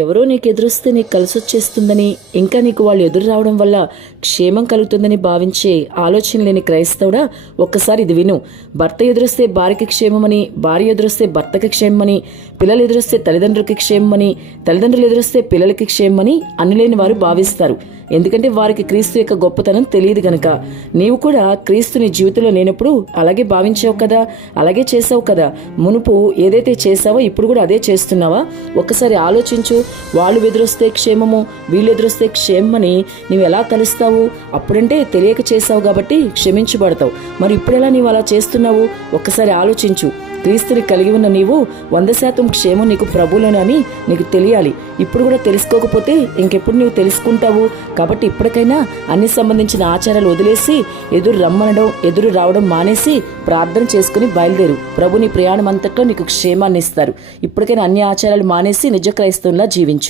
ఎవరో నీకు ఎదురొస్తే నీకు కలిసొచ్చేస్తుందని ఇంకా నీకు వాళ్ళు ఎదురు రావడం వల్ల క్షేమం కలుగుతుందని భావించే ఆలోచన లేని క్రైస్తవుడా ఒక్కసారి ఇది విను. భర్త ఎదురొస్తే భార్యకి క్షేమమని భార్య ఎదురొస్తే భర్తకి క్షేమమని పిల్లలు ఎదురొస్తే తల్లిదండ్రులకి క్షేమమని తల్లిదండ్రులు ఎదురొస్తే పిల్లలకి క్షేమమని అన్నులేని వారు భావిస్తారు. ఎందుకంటే వారికి క్రీస్తు యొక్క గొప్పతనం తెలియదు గనక. నీవు కూడా క్రీస్తు నీ జీవితంలో లేనప్పుడు అలాగే భావించావు కదా? అలాగే చేసావు కదా? మునుపు ఏదైతే చేసావో ఇప్పుడు కూడా అదే చేస్తున్నావా? ఒక్కసారి ఆలోచించు. వాళ్ళు ఎదురొస్తే క్షేమము వీళ్ళు ఎదురొస్తే క్షేమని నీవు ఎలా కలుస్తావు? అప్పుడంటే తెలియక చేసావు కాబట్టి క్షమించబడతావు. మరి ఇప్పుడు ఎలా నీవు అలా చేస్తున్నావు? ఒక్కసారి ఆలోచించు. క్రీస్తుని కలిగి ఉన్న నీవు వంద శాతం క్షేమం నీకు ప్రభులోనని నీకు తెలియాలి. ఇప్పుడు కూడా తెలుసుకోకపోతే ఇంకెప్పుడు నీవు తెలుసుకుంటావు? కాబట్టి ఇప్పటికైనా అన్ని సంబంధించిన ఆచారాలు వదిలేసి ఎదురు రమ్మనడం ఎదురు రావడం మానేసి ప్రార్థన చేసుకుని బయలుదేరు. ప్రభుని ప్రయాణం అంతట్లో నీకు క్షేమాన్ని ఇస్తారు ఇప్పటికైనా అన్ని ఆచారాలు మానేసి నిజ క్రైస్తవంలా జీవించు.